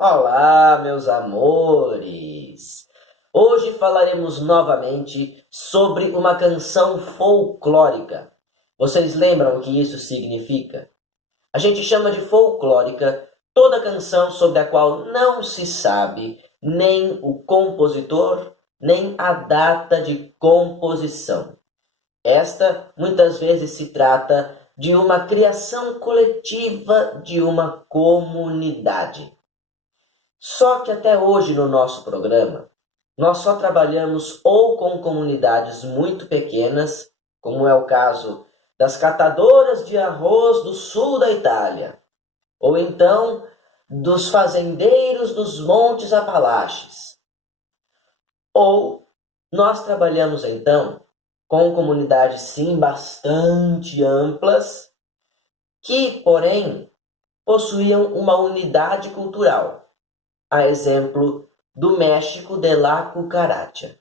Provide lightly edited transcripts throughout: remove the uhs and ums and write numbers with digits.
Olá, meus amores! Hoje falaremos novamente sobre uma canção folclórica. Vocês lembram o que isso significa? A gente chama de folclórica toda canção sobre a qual não se sabe nem o compositor, nem a data de composição. Esta, muitas vezes, se trata de uma criação coletiva de uma comunidade. Só que até hoje no nosso programa, nós só trabalhamos ou com comunidades muito pequenas, como é o caso das catadoras de arroz do sul da Itália, ou então dos fazendeiros dos Montes Apalaches. Ou nós trabalhamos então com comunidades sim bastante amplas, que, porém, possuíam uma unidade cultural. A exemplo do México de la Cucaracha.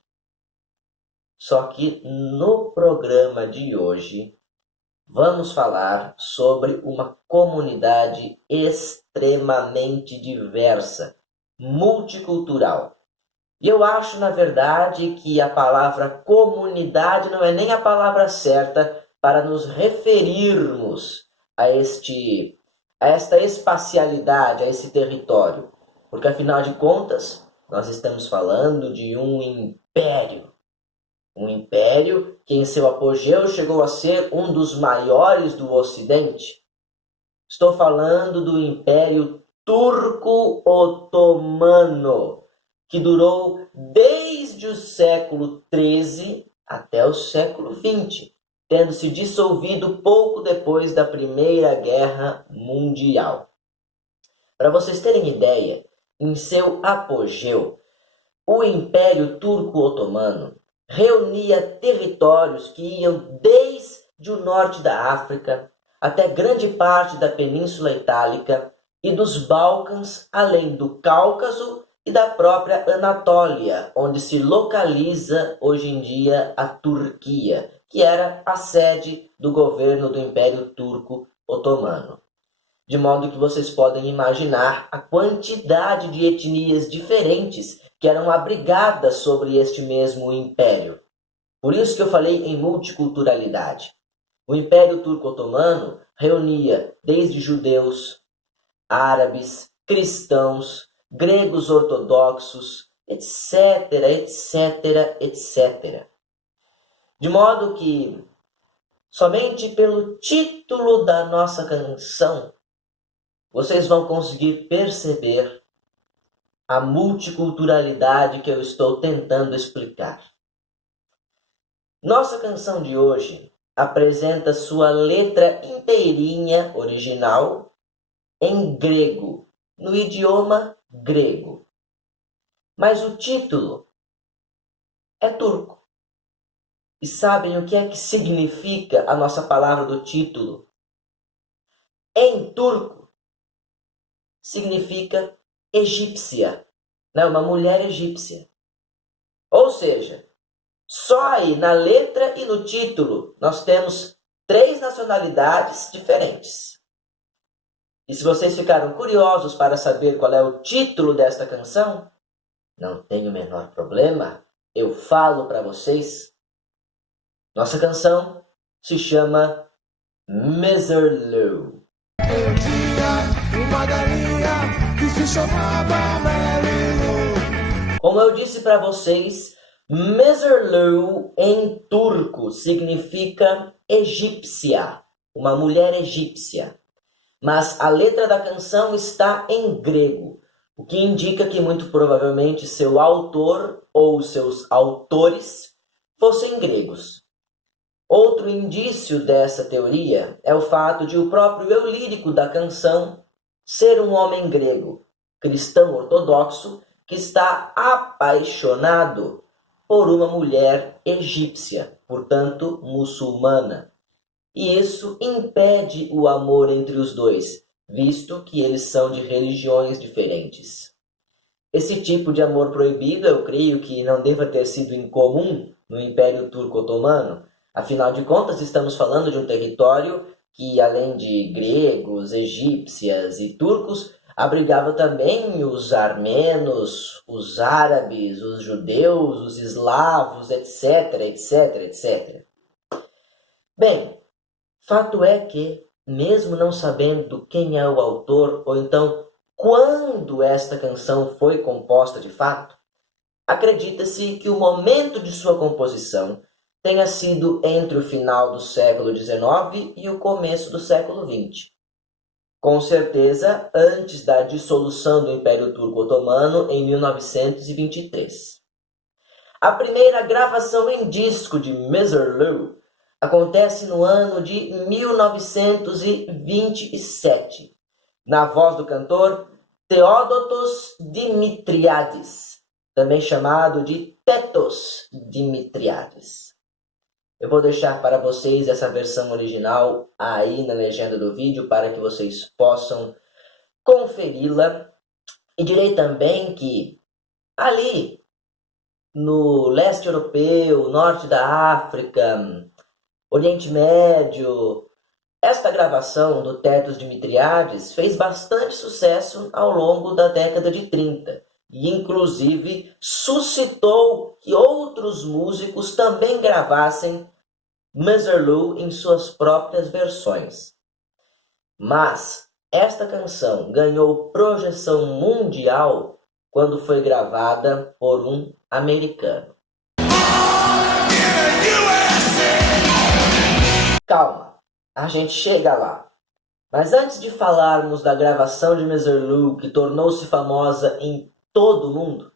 Só que no programa de hoje vamos falar sobre uma comunidade extremamente diversa, multicultural. E eu acho, na verdade, que a palavra comunidade não é nem a palavra certa para nos referirmos a esta espacialidade, a esse território. Porque, afinal de contas, nós estamos falando de um império. Um império que, em seu apogeu, chegou a ser um dos maiores do Ocidente. Estou falando do Império Turco-Otomano, que durou desde o século XIII até o século XX, tendo se dissolvido pouco depois da Primeira Guerra Mundial. Para vocês terem ideia, em seu apogeu, o Império Turco-Otomano reunia territórios que iam desde o norte da África até grande parte da Península Itálica e dos Balcãs, além do Cáucaso e da própria Anatólia, onde se localiza hoje em dia a Turquia, que era a sede do governo do Império Turco-Otomano. De modo que vocês podem imaginar a quantidade de etnias diferentes que eram abrigadas sobre este mesmo império. Por isso que eu falei em multiculturalidade. O Império Turco-Otomano reunia desde judeus, árabes, cristãos, gregos ortodoxos, etc, etc, etc. De modo que, somente pelo título da nossa canção, vocês vão conseguir perceber a multiculturalidade que eu estou tentando explicar. Nossa canção de hoje apresenta sua letra inteirinha original em grego, no idioma grego. Mas o título é turco. E sabem o que é que significa a nossa palavra do título? Em turco, significa egípcia, né? Uma mulher egípcia. Ou seja, só aí na letra e no título nós temos 3 nacionalidades diferentes. E se vocês ficaram curiosos para saber qual é o título desta canção, não tem o menor problema, eu falo para vocês. Nossa canção se chama Misirlou. Uma galinha que se chamava Mary. Como eu disse para vocês, Misirlou em turco significa egípcia, uma mulher egípcia. Mas a letra da canção está em grego, o que indica que muito provavelmente seu autor ou seus autores fossem gregos. Outro indício dessa teoria é o fato de o próprio eu lírico da canção ser um homem grego, cristão ortodoxo, que está apaixonado por uma mulher egípcia, portanto muçulmana. E isso impede o amor entre os dois, visto que eles são de religiões diferentes. Esse tipo de amor proibido, eu creio que não deva ter sido incomum no Império Turco-Otomano. Afinal de contas, estamos falando de um território que, além de gregos, egípcias e turcos, abrigava também os armenos, os árabes, os judeus, os eslavos, etc, etc, etc. Bem, fato é que, mesmo não sabendo quem é o autor, ou então quando esta canção foi composta de fato, acredita-se que o momento de sua composição tenha sido entre o final do século XIX e o começo do século XX. Com certeza, antes da dissolução do Império Turco-Otomano em 1923. A primeira gravação em disco de Misirlou acontece no ano de 1927, na voz do cantor Theodotos Dimitriadis, também chamado de Tetos Dimitriadis. Eu vou deixar para vocês essa versão original aí na legenda do vídeo para que vocês possam conferi-la. E direi também que ali no leste europeu, norte da África, Oriente Médio, esta gravação do Tetos Dimitriadis fez bastante sucesso ao longo da década de 30 e inclusive suscitou que outros músicos também gravassem Misirlou em suas próprias versões. Mas esta canção ganhou projeção mundial quando foi gravada por um americano. Calma, a gente chega lá. Mas antes de falarmos da gravação de Misirlou, que tornou-se famosa em todo o mundo,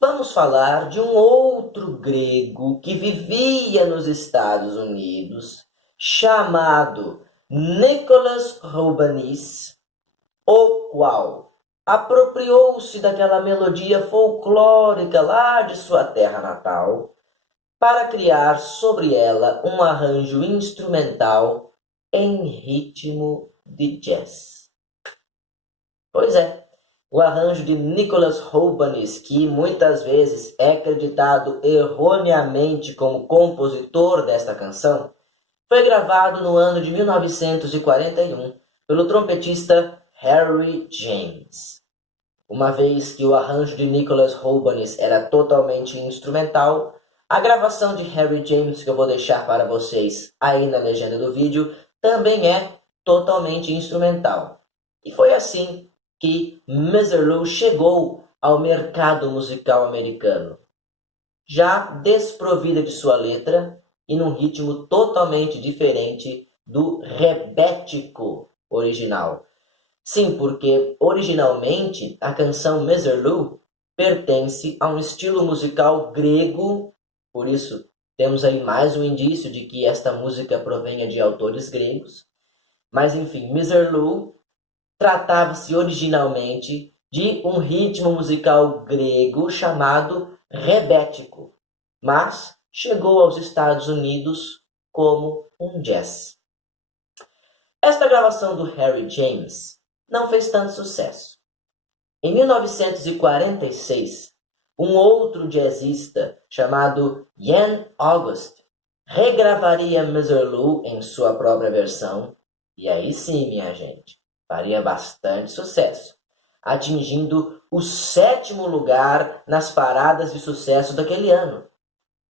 vamos falar de um outro grego que vivia nos Estados Unidos, chamado Nicholas Roubanis, o qual apropriou-se daquela melodia folclórica lá de sua terra natal para criar sobre ela um arranjo instrumental em ritmo de jazz. Pois é, o arranjo de Nicholas Roubanis, que muitas vezes é acreditado erroneamente como compositor desta canção, foi gravado no ano de 1941 pelo trompetista Harry James. Uma vez que o arranjo de Nicholas Roubanis era totalmente instrumental, a gravação de Harry James, que eu vou deixar para vocês aí na legenda do vídeo, também é totalmente instrumental. E foi assim que Misirlou chegou ao mercado musical americano, já desprovida de sua letra e num ritmo totalmente diferente do rebético original. Sim, porque originalmente a canção Misirlou pertence a um estilo musical grego, por isso temos aí mais um indício de que esta música provenha de autores gregos. Mas enfim, Misirlou tratava-se originalmente de um ritmo musical grego chamado rebético, mas chegou aos Estados Unidos como um jazz. Esta gravação do Harry James não fez tanto sucesso. Em 1946, um outro jazzista chamado Jan August regravaria Misirlou em sua própria versão, e aí sim, minha gente, faria bastante sucesso, atingindo o 7º lugar nas paradas de sucesso daquele ano.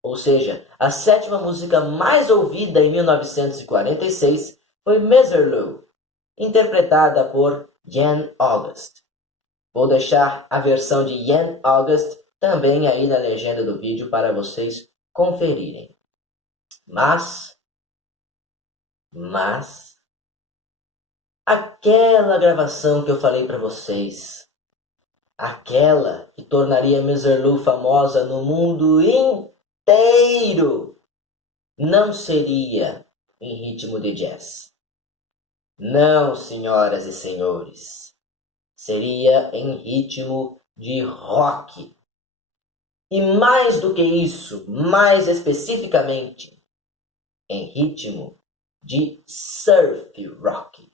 Ou seja, a 7ª música mais ouvida em 1946 foi Misirlou, interpretada por Jan August. Vou deixar a versão de Jan August também aí na legenda do vídeo para vocês conferirem. Mas aquela gravação que eu falei para vocês, aquela que tornaria Misirlou famosa no mundo inteiro, não seria em ritmo de jazz. Não, senhoras e senhores, seria em ritmo de rock. E mais do que isso, mais especificamente, em ritmo de surf rock.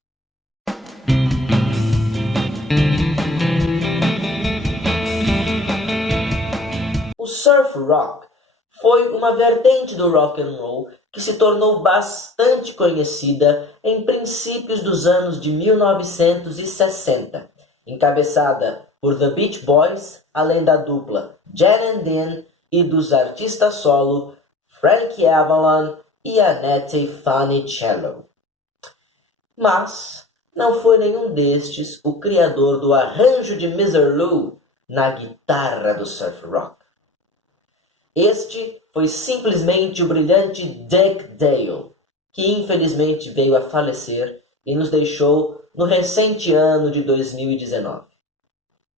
O surf rock foi uma vertente do rock and roll que se tornou bastante conhecida em princípios dos anos de 1960, encabeçada por The Beach Boys, além da dupla Jan and Dean e dos artistas solo Frankie Avalon e Annette Funicello. Mas não foi nenhum destes o criador do arranjo de Mr. Lou na guitarra do surf rock. Este foi simplesmente o brilhante Dick Dale, que infelizmente veio a falecer e nos deixou no recente ano de 2019.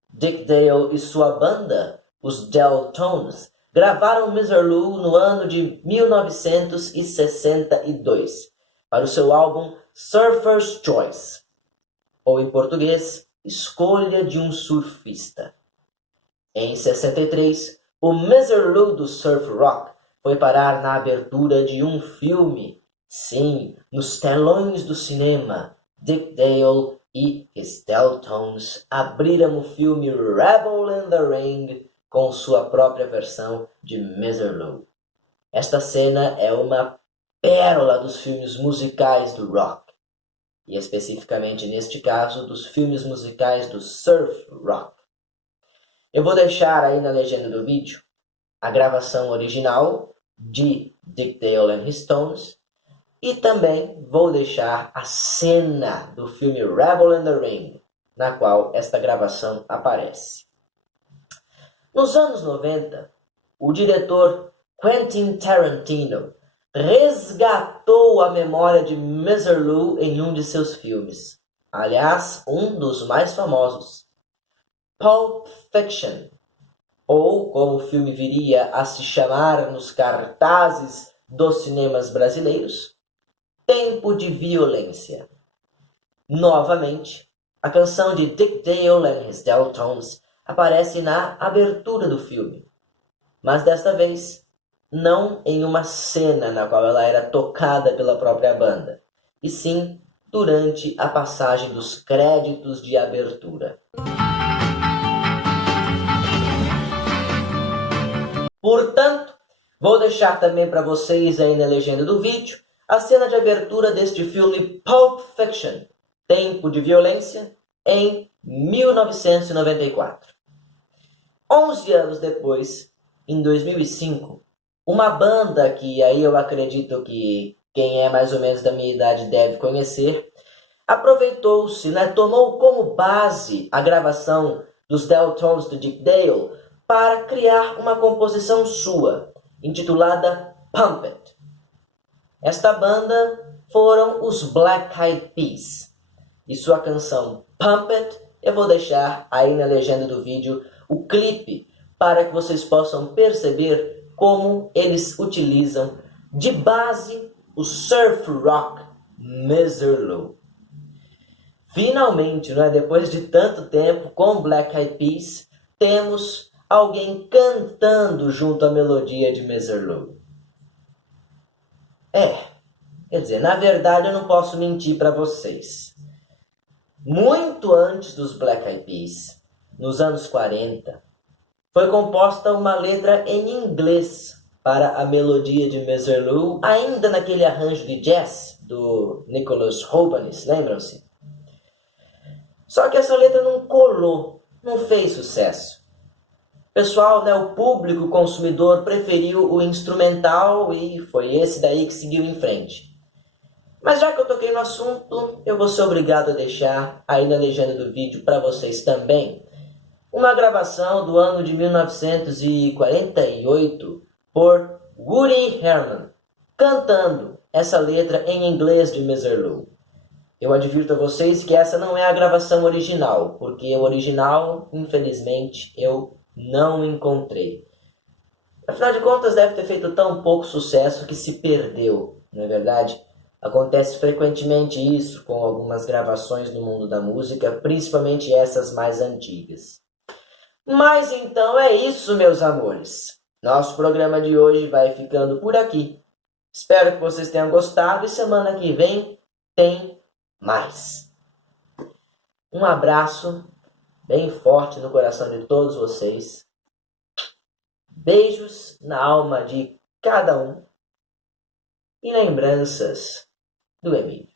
Dick Dale e sua banda, os Deltones, gravaram Mr. Lou no ano de 1962 para o seu álbum Surfer's Choice, ou em português, Escolha de um Surfista. Em 63, o Mr. Lou do surf rock foi parar na abertura de um filme. Sim, nos telões do cinema, Dick Dale e his Deltones abriram o filme Rebel in the Ring com sua própria versão de Mr. Lou. Esta cena é uma pérola dos filmes musicais do rock, e especificamente neste caso dos filmes musicais do surf rock. Eu vou deixar aí na legenda do vídeo a gravação original de Dick Dale and his Stones e também vou deixar a cena do filme Rebel in the Ring, na qual esta gravação aparece. Nos anos 90, o diretor Quentin Tarantino resgatou a memória de Mr. Lou em um de seus filmes. Aliás, um dos mais famosos, Pulp Fiction, ou como o filme viria a se chamar nos cartazes dos cinemas brasileiros, Tempo de Violência. Novamente, a canção de Dick Dale and his Deltones aparece na abertura do filme, mas desta vez não em uma cena na qual ela era tocada pela própria banda, e sim durante a passagem dos créditos de abertura. Portanto, vou deixar também para vocês aí na legenda do vídeo a cena de abertura deste filme Pulp Fiction, Tempo de Violência, em 1994. 11 anos depois, em 2005, uma banda que aí eu acredito que quem é mais ou menos da minha idade deve conhecer, aproveitou-se, tomou como base a gravação dos Deltones do Dick Dale para criar uma composição sua, intitulada Pump It. Esta banda foram os Black Eyed Peas, e sua canção Pump It, eu vou deixar aí na legenda do vídeo o clipe para que vocês possam perceber como eles utilizam de base o surf rock Mr. Lou. Finalmente, depois de tanto tempo com Black Eyed Peas, temos alguém cantando junto à melodia de Mr. Lou. Quer dizer, na verdade eu não posso mentir para vocês. Muito antes dos Black Eyed Peas, nos anos 40, foi composta uma letra em inglês para a melodia de Mr. Lou, ainda naquele arranjo de jazz do Nicholas Houbanis, lembram-se? Só que essa letra não colou, não fez sucesso. Pessoal, o público consumidor preferiu o instrumental e foi esse daí que seguiu em frente. Mas já que eu toquei no assunto, eu vou ser obrigado a deixar aí na legenda do vídeo para vocês também uma gravação do ano de 1948 por Woody Herman, cantando essa letra em inglês de Mr. Lou. Eu advirto a vocês que essa não é a gravação original, porque o original, infelizmente, eu não encontrei. Afinal de contas, deve ter feito tão pouco sucesso que se perdeu, não é verdade? Acontece frequentemente isso com algumas gravações no mundo da música, principalmente essas mais antigas. Mas então é isso, meus amores. Nosso programa de hoje vai ficando por aqui. Espero que vocês tenham gostado e semana que vem tem mais. Um abraço bem forte no coração de todos vocês. Beijos na alma de cada um. E lembranças do Emílio.